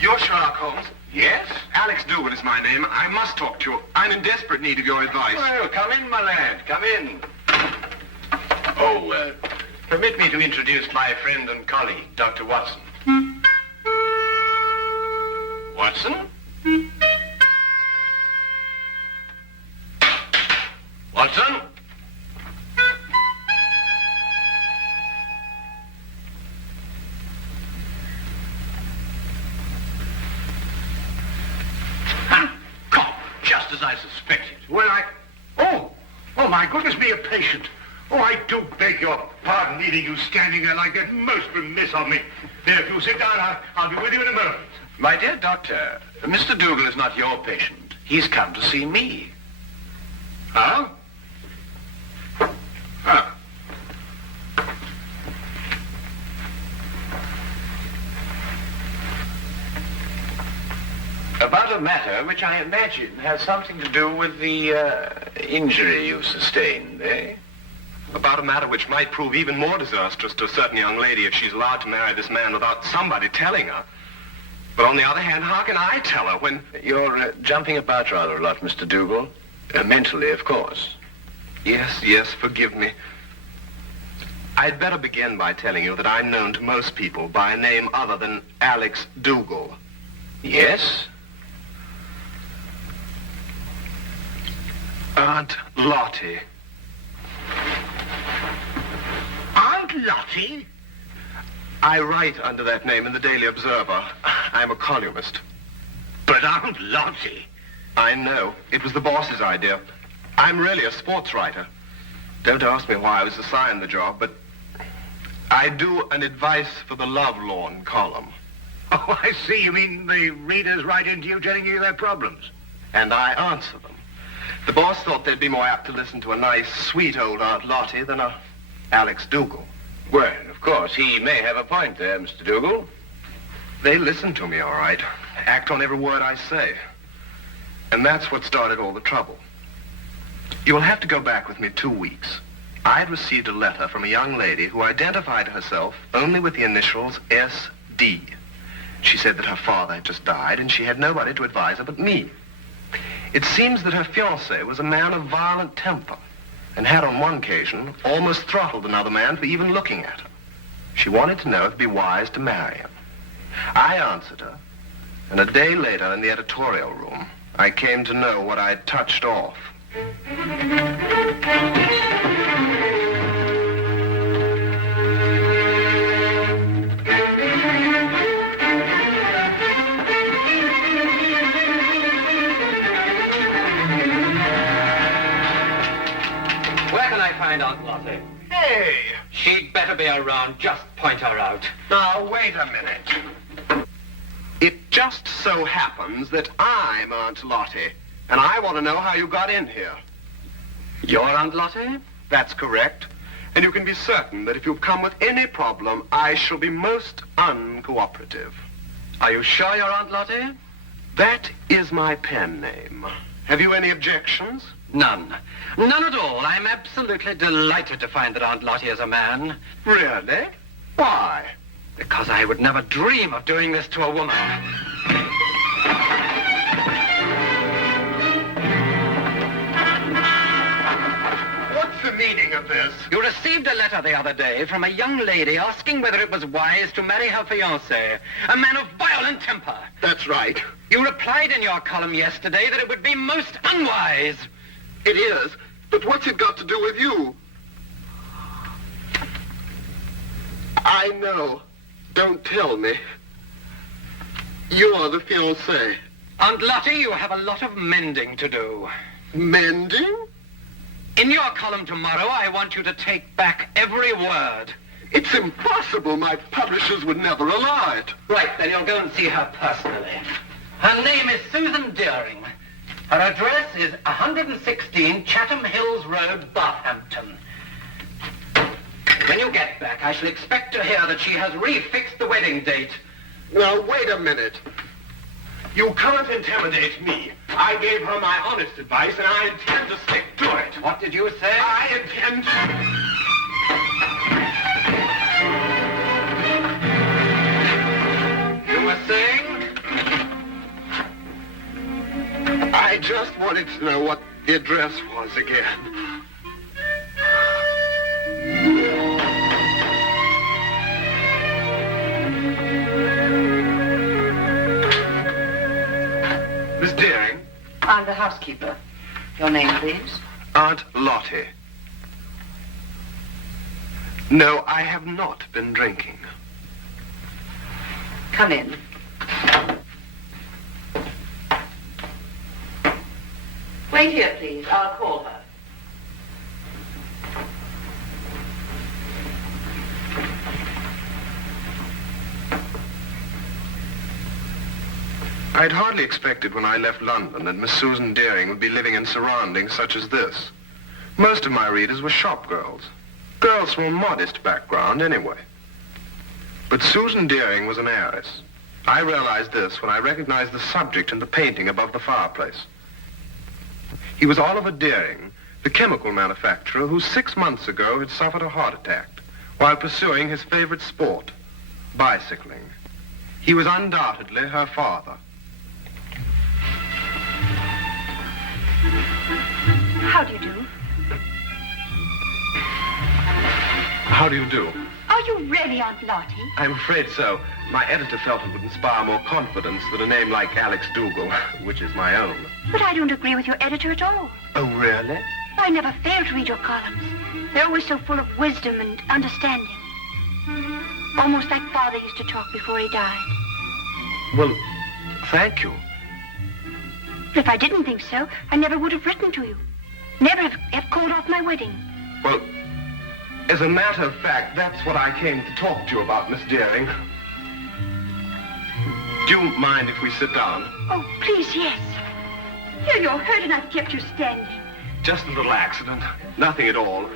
You're Sherlock Holmes? Yes? Alex Dougal is my name. I must talk to you. I'm in desperate need of your advice. Well, come in, my lad. Come in. Oh, permit me to introduce my friend and colleague, Dr. Watson. Watson? Watson? Just as I suspected. Well, Oh, my goodness me, a patient. Oh, I do beg your pardon, leaving you standing there like that. Most remiss of me. There, if you sit down, I'll be with you in a moment. My dear doctor, Mr. Dougal is not your patient. He's come to see me. Huh? Huh. About a matter which I imagine has something to do with the injury you sustained, eh? About a matter which might prove even more disastrous to a certain young lady if she's allowed to marry this man without somebody telling her. But on the other hand, how can I tell her when... You're jumping about rather a lot, Mr. Dougal. Mentally, of course. Yes, forgive me. I'd better begin by telling you that I'm known to most people by a name other than Alex Dougal. Yes? Aunt Lottie. Aunt Lottie? I write under that name in the Daily Observer. I'm a columnist. But Aunt Lottie? I know. It was the boss's idea. I'm really a sports writer. Don't ask me why I was assigned the job, but I do an advice for the lovelorn column. Oh, I see. You mean the readers write into you telling you their problems? And I answer them. The boss thought they'd be more apt to listen to a nice, sweet old Aunt Lottie than a Alex Dougal. Well, of course, he may have a point there, Mr. Dougal. They listen to me, all right. Act on every word I say. And that's what started all the trouble. You'll have to go back with me 2 weeks. I had received a letter from a young lady who identified herself only with the initials S.D. She said that her father had just died and she had nobody to advise her but me. It seems that her fiance was a man of violent temper and had on one occasion almost throttled another man for even looking at her. She wanted to know if it'd be wise to marry him. I answered her, and a day later in the editorial room, I came to know what I'd touched off. Find Aunt Lottie. Hey! She'd better be around. Just point her out. Now, wait a minute. It just so happens that I'm Aunt Lottie, and I want to know how you got in here. You're Aunt Lottie? That's correct. And you can be certain that if you've come with any problem, I shall be most uncooperative. Are you sure you're Aunt Lottie? That is my pen name. Have you any objections? None. None at all. I'm absolutely delighted to find that Aunt Lottie is a man. Really? Why? Because I would never dream of doing this to a woman. What's the meaning of this? You received a letter the other day from a young lady asking whether it was wise to marry her fiancé, a man of violent temper. That's right. You replied in your column yesterday that it would be most unwise. It is, but what's it got to do with you? I know. Don't tell me. You're the fiancé. Aunt Lottie, you have a lot of mending to do. Mending? In your column tomorrow, I want you to take back every word. It's impossible. My publishers would never allow it. Right, then you'll go and see her personally. Her name is Susan Deering. Her address is 116 Chatham Hills Road, Barhampton. When you get back, I shall expect to hear that she has refixed the wedding date. Now, wait a minute. You can't intimidate me. I gave her my honest advice, and I intend to stick to it. What did you say? I intend You were saying? just wanted to know what the address was again. Miss Deering? I'm the housekeeper. Your name, please? Aunt Lottie. No, I have not been drinking. Come in. Wait here, please. I'll call her. I'd hardly expected when I left London that Miss Susan Deering would be living in surroundings such as this. Most of my readers were shop girls. Girls from a modest background, anyway. But Susan Deering was an heiress. I realized this when I recognized the subject in the painting above the fireplace. He was Oliver Deering, the chemical manufacturer who 6 months ago had suffered a heart attack while pursuing his favorite sport, bicycling. He was undoubtedly her father. How do you do? How do you do? Are you really Aunt Lottie? I'm afraid so. My editor felt it would inspire more confidence than a name like Alex Dougal, which is my own. But I don't agree with your editor at all. Oh, really? I never fail to read your columns. They're always so full of wisdom and understanding. Almost like Father used to talk before he died. Well, thank you. But if I didn't think so, I never would have written to you. Never have called off my wedding. Well, as a matter of fact, that's what I came to talk to you about, Miss Deering. Do you mind if we sit down? Oh, please, yes. Here you're hurt and I've kept you standing. Just a little accident. Nothing at all.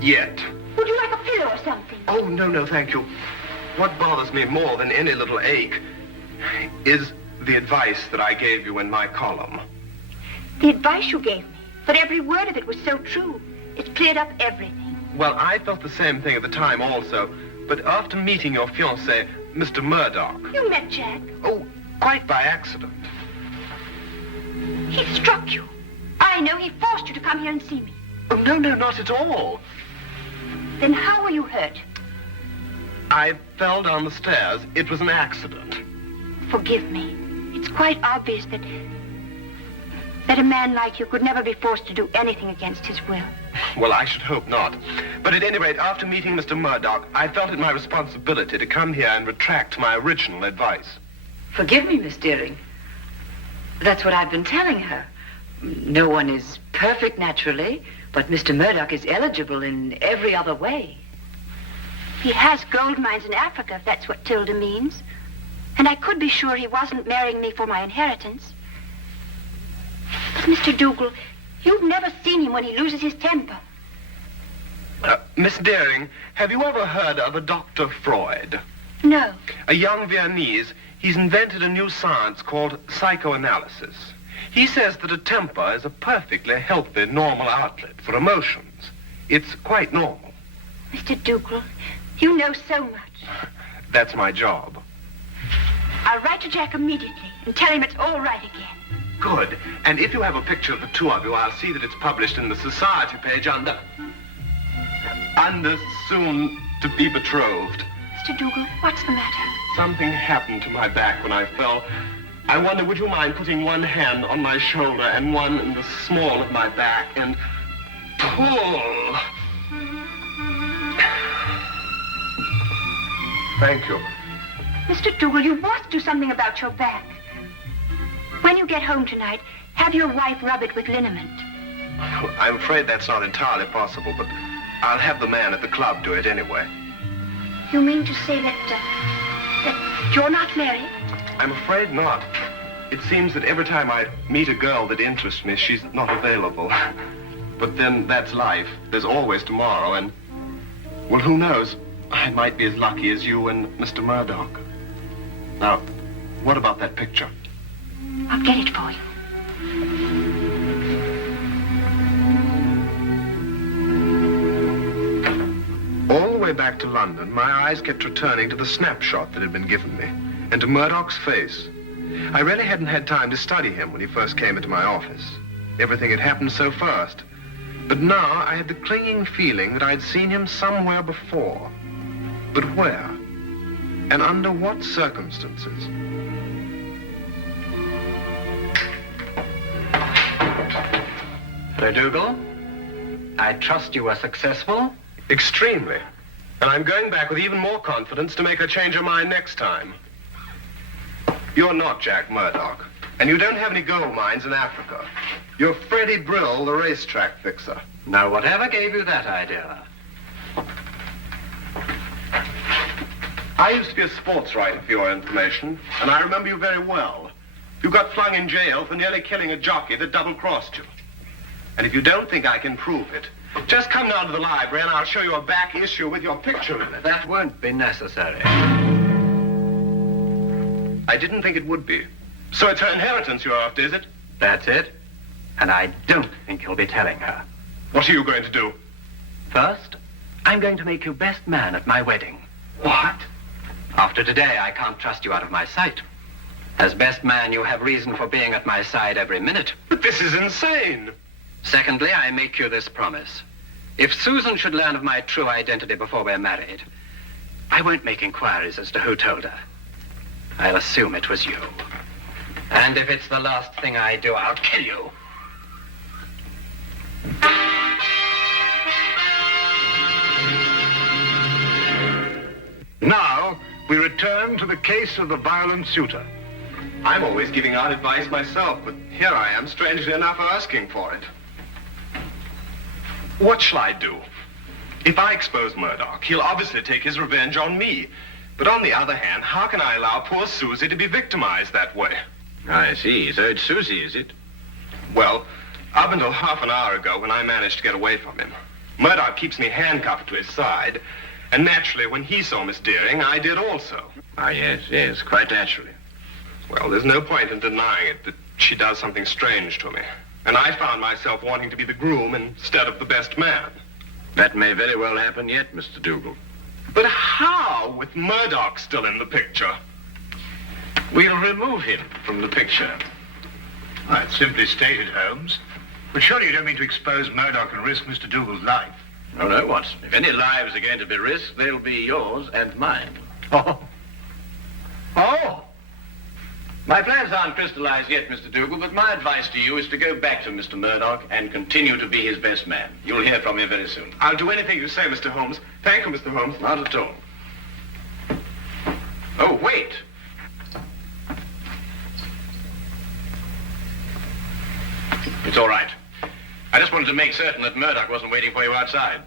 Yet. Would you like a pillow or something? Oh, no, thank you. What bothers me more than any little ache is the advice that I gave you in my column. The advice you gave me, but every word of it was so true. It cleared up everything. Well, I felt the same thing at the time also, but after meeting your fiance, Mr. Murdoch... You met Jack? Oh, quite by accident. He struck you. I know he forced you to come here and see me. Oh, no, not at all. Then how were you hurt? I fell down the stairs. It was an accident. Forgive me. It's quite obvious that a man like you could never be forced to do anything against his will. Well, I should hope not. But at any rate, after meeting Mr. Murdoch, I felt it my responsibility to come here and retract my original advice. Forgive me, Miss Deering. That's what I've been telling her. No one is perfect naturally, but Mr. Murdoch is eligible in every other way. He has gold mines in Africa, if that's what Tilda means. And I could be sure he wasn't marrying me for my inheritance. But, Mr. Dougal, you've never seen him when he loses his temper. Miss Deering, have you ever heard of a Dr. Freud? No. A young Viennese. He's invented a new science called psychoanalysis. He says that a temper is a perfectly healthy, normal outlet for emotions. It's quite normal. Mr. Dougal, you know so much. That's my job. I'll write to Jack immediately and tell him it's all right again. Good. And if you have a picture of the two of you, I'll see that it's published in the society page under soon to be betrothed. Mr. Dougal, what's the matter? Something happened to my back when I fell. I wonder, would you mind putting one hand on my shoulder and one in the small of my back and pull? Thank you. Mr. Dougal, you must do something about your back. When you get home tonight, have your wife rub it with liniment. I'm afraid that's not entirely possible, but I'll have the man at the club do it anyway. You mean to say that you're not married? I'm afraid not. It seems that every time I meet a girl that interests me, she's not available. But then that's life. There's always tomorrow, and, well, who knows? I might be as lucky as you and Mr. Murdoch. Now, what about that picture? I'll get it for you. All the way back to London, my eyes kept returning to the snapshot that had been given me, and to Murdoch's face. I really hadn't had time to study him when he first came into my office. Everything had happened so fast. But now I had the clinging feeling that I'd seen him somewhere before. But where? And under what circumstances? Hello, Dougal. I trust you were successful. Extremely. And I'm going back with even more confidence to make her change her mind next time. You're not Jack Murdoch, and you don't have any gold mines in Africa. You're Freddie Brill, the racetrack fixer. Now, whatever gave you that idea? I used to be a sports writer, for your information, and I remember you very well. You got flung in jail for nearly killing a jockey that double-crossed you. And if you don't think I can prove it, just come down to the library and I'll show you a back issue with your picture in it. That won't be necessary. I didn't think it would be. So it's her inheritance you're after, is it? That's it. And I don't think you'll be telling her. What are you going to do? First, I'm going to make you best man at my wedding. What? After today, I can't trust you out of my sight. As best man, you have reason for being at my side every minute. But this is insane. Secondly, I make you this promise. If Susan should learn of my true identity before we're married, I won't make inquiries as to who told her. I'll assume it was you. And if it's the last thing I do, I'll kill you. Now, we return to the case of the Violent Suitor. I'm always giving out advice myself, but here I am, strangely enough, asking for it. What shall I do? If I expose Murdoch, he'll obviously take his revenge on me. But on the other hand, how can I allow poor Susie to be victimized that way? I see. So it's Susie, is it? Well, up until half an hour ago when I managed to get away from him, Murdoch keeps me handcuffed to his side. And naturally, when he saw Miss Deering, I did also. Ah, yes, quite naturally. Well, there's no point in denying it that she does something strange to me. And I found myself wanting to be the groom instead of the best man. That may very well happen yet, Mr. Dougal. But how, with Murdoch still in the picture? We'll remove him from the picture. Well, it's simply stated, Holmes. But surely you don't mean to expose Murdoch and risk Mr. Dougal's life. No, Watson. If any lives are going to be risked, they'll be yours and mine. Oh. My plans aren't crystallized yet, Mr. Dougal, but my advice to you is to go back to Mr. Murdoch and continue to be his best man. You'll hear from me very soon. I'll do anything you say, Mr. Holmes. Thank you, Mr. Holmes. Not at all. Oh, wait. It's all right. I just wanted to make certain that Murdoch wasn't waiting for you outside.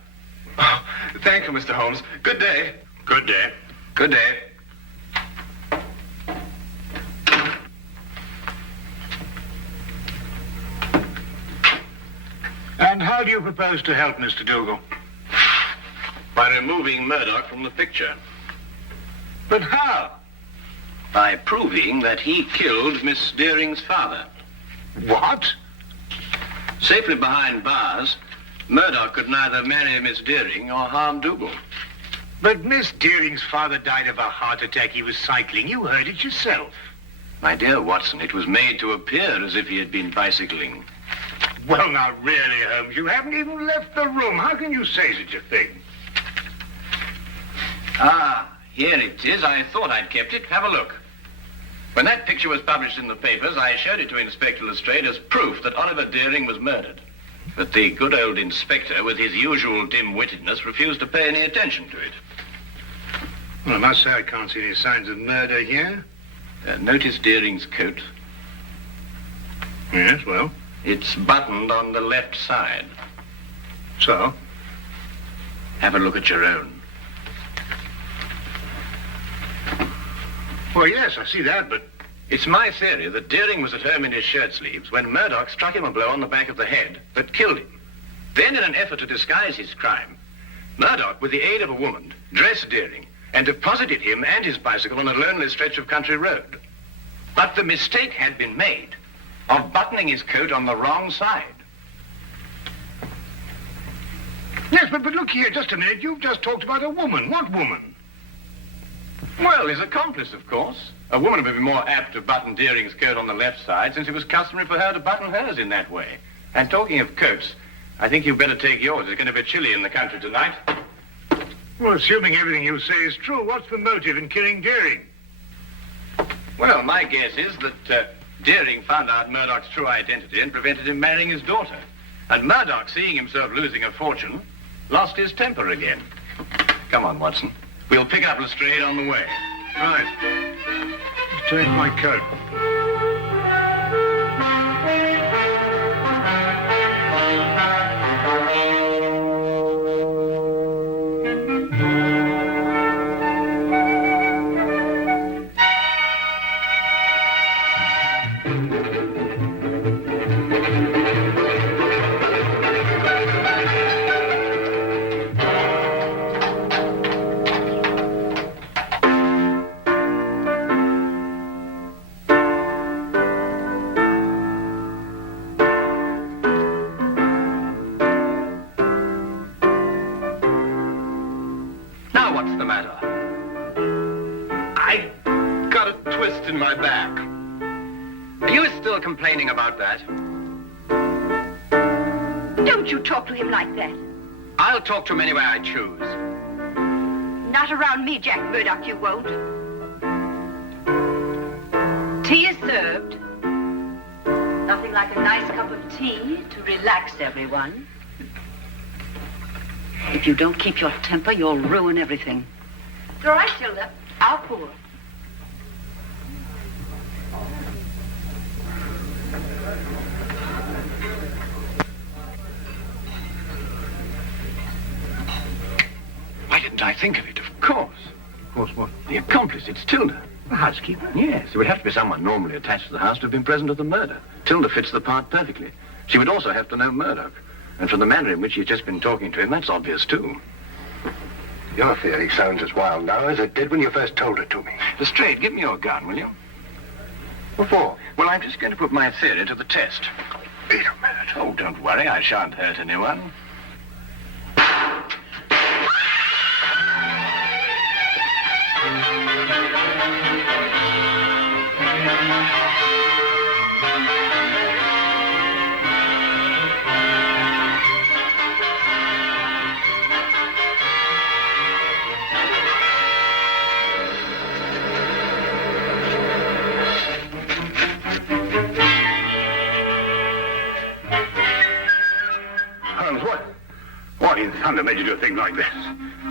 Oh, thank you, Mr. Holmes. Good day. Good day. Good day. And how do you propose to help Mr. Dougal? By removing Murdoch from the picture. But how? By proving that he killed Miss Deering's father. What? Safely behind bars, Murdoch could neither marry Miss Deering or harm Dougal. But Miss Deering's father died of a heart attack. He was cycling. You heard it yourself. My dear Watson, it was made to appear as if he had been bicycling. Well, now, really, Holmes, you haven't even left the room. How can you say such a thing? Ah, here it is. I thought I'd kept it. Have a look. When that picture was published in the papers, I showed it to Inspector Lestrade as proof that Oliver Deering was murdered. But the good old inspector, with his usual dim-wittedness, refused to pay any attention to it. Well, I must say I can't see any signs of murder here. Notice Deering's coat. Yes, well, It's buttoned on the left side. so? Have a look at your own. Well, yes, I see that, but... It's my theory that Deering was at home in his shirt sleeves when Murdoch struck him a blow on the back of the head that killed him. Then, in an effort to disguise his crime, Murdoch, with the aid of a woman, dressed Deering and deposited him and his bicycle on a lonely stretch of country road. But the mistake had been made of buttoning his coat on the wrong side. Yes, but look here, just a minute. You've just talked about a woman. What woman? Well, his accomplice, of course. A woman would be more apt to button Deering's coat on the left side, since it was customary for her to button hers in that way. And talking of coats, I think you'd better take yours. It's going to be chilly in the country tonight. Well, assuming everything you say is true, what's the motive in killing Deering? Well, my guess is that Deering found out Murdoch's true identity and prevented him marrying his daughter. And Murdoch, seeing himself losing a fortune, lost his temper again. Come on, Watson. We'll pick up Lestrade on the way. Right. Take my coat. Now what's the matter? I got a twist in my back. Are you still complaining about that? Don't you talk to him like that. I'll talk to him any way I choose. Not around me, Jack Murdoch, you won't. Tea is served. Nothing like a nice cup of tea to relax everyone. If you don't keep your temper, you'll ruin everything. It's all right, Hilda. I'll pour. Why didn't I think of it? Of course. Of course, what? The accomplice, it's Tilda. The housekeeper? Yes, it would have to be someone normally attached to the house to have been present at the murder. Tilda fits the part perfectly. She would also have to know Murdoch. And from the manner in which she's just been talking to him, that's obvious, too. Your theory sounds as wild now as it did when you first told it to me. Lestrade, give me your gun, will you? What for? Well, I'm just going to put my theory to the test. Wait a minute. Oh, don't worry, I shan't hurt anyone. Holmes, what in thunder made you do a thing like this?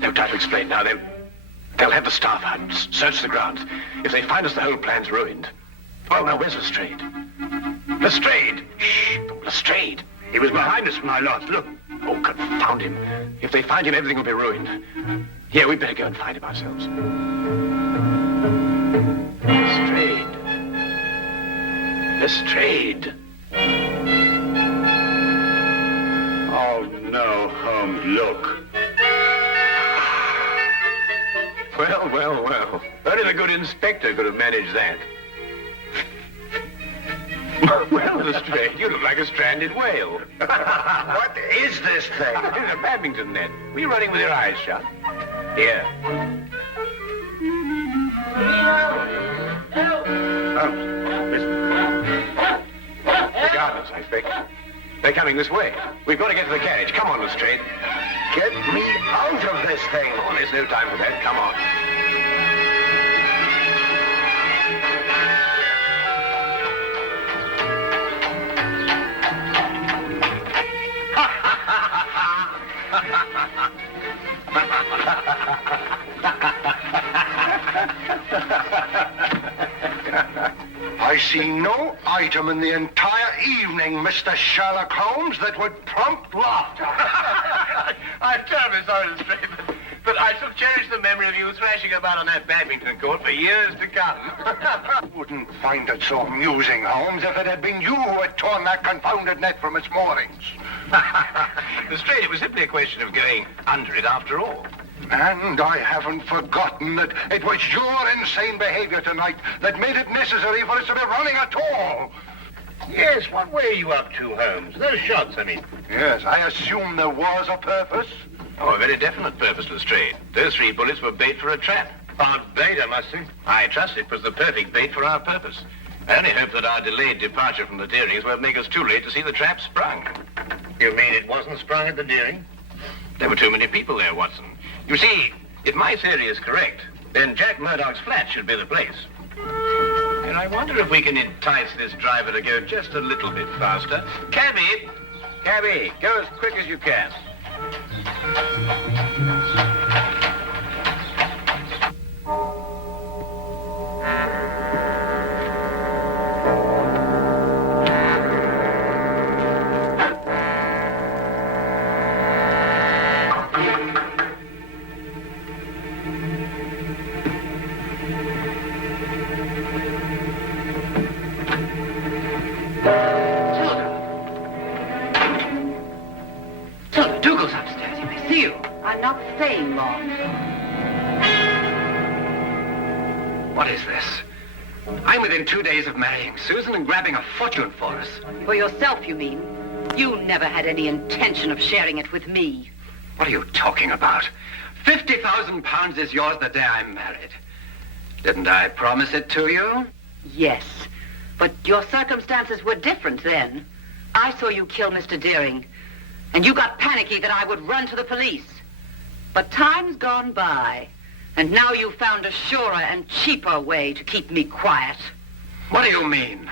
No time to explain now. They'll have the staff out and search the grounds. If they find us, the whole plan's ruined. Well, now, where's Lestrade? Lestrade! Shh! Lestrade! He was behind us when I last looked. Oh, confound him. If they find him, everything will be ruined. Here, we'd better go and find him ourselves. Lestrade. Lestrade. Oh, no, Holmes, look. Well, well, well. Only the good inspector could have managed that. Well, Lestrade, you look like a stranded whale. What is this thing? It's a badminton net. Were you running with your eyes shut? Here. Holmes, listen. The gardeners, I expect. They're coming this way. We've got to get to the carriage. Come on, Lestrade. Get me out of this thing. Oh, there's no time for that. Come on. I see no item in the entire evening, Mr. Sherlock Holmes, that would prompt laughter. I'm terribly sorry, Lestrade, but I shall cherish the memory of you thrashing about on that badminton court for years to come. Wouldn't find it so amusing, Holmes, if it had been you who had torn that confounded net from its moorings. Lestrade, it was simply a question of going under it after all. And I haven't forgotten that it was your insane behavior tonight that made it necessary for us to be running at all. Yes, what were you up to, Holmes? Those shots, I mean. Yes, I assume there was a purpose. Oh, a very definite purpose, Lestrade. Those 3 bullets were bait for a trap. Odd bait, I must say. I trust it was the perfect bait for our purpose. I only hope that our delayed departure from the Deerings won't make us too late to see the trap sprung. You mean it wasn't sprung at the Deering? There were too many people there, Watson. You see, if my theory is correct, then Jack Murdoch's flat should be the place. And I wonder if we can entice this driver to go just a little bit faster. Cabby! Cabby, go as quick as you can. Tilda, Dougal's upstairs. He may see you. I'm not staying long. What is this? I'm within 2 days of marrying Susan and grabbing a fortune for us. For yourself, you mean? You never had any intention of sharing it with me. What are you talking about? £50,000 is yours the day I'm married. Didn't I promise it to you? Yes, but your circumstances were different then. I saw you kill Mr. Deering, and you got panicky that I would run to the police. But time's gone by, and now you've found a surer and cheaper way to keep me quiet. What do you mean?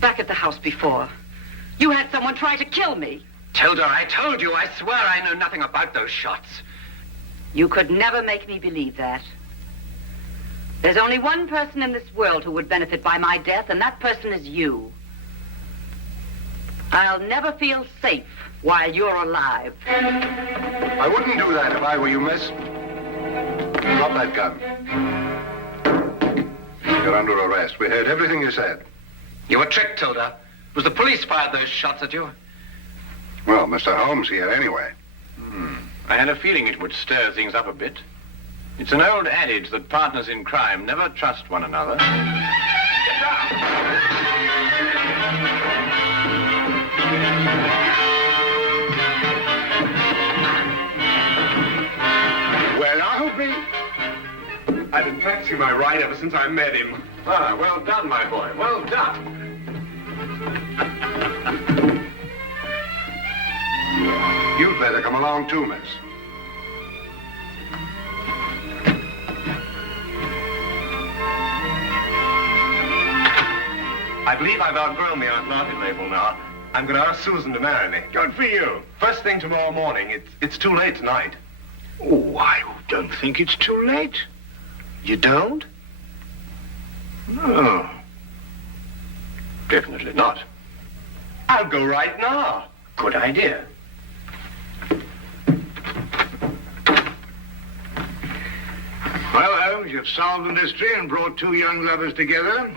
Back at the house before, you had someone try to kill me. Tilda, I told you, I swear I know nothing about those shots. You could never make me believe that. There's only one person in this world who would benefit by my death, and that person is you. I'll never feel safe while you're alive. I wouldn't do that if I were you, miss. Drop that gun. You're under arrest. We heard everything you said. You were tricked, Tilda. It was the police fired those shots at you. Well, Mr. Holmes here anyway. I had a feeling it would stir things up a bit. It's an old adage that partners in crime never trust one another. Get down! Well, I'll be. I've been practicing my ride ever since I met him. Ah, well done, my boy. Well done. You'd better come along too, miss. I believe I've outgrown the Aunt Martin label now. I'm going to ask Susan to marry me. Good for you. First thing tomorrow morning. It's too late tonight. Oh, I don't think it's too late. You don't? No. Definitely not. I'll go right now. Good idea. Well, Holmes, you've solved the mystery and brought two young lovers together.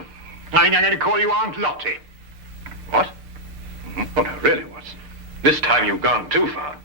I think I'm going to call you Aunt Lottie. What? Oh, no, really, Watson. This time you've gone too far.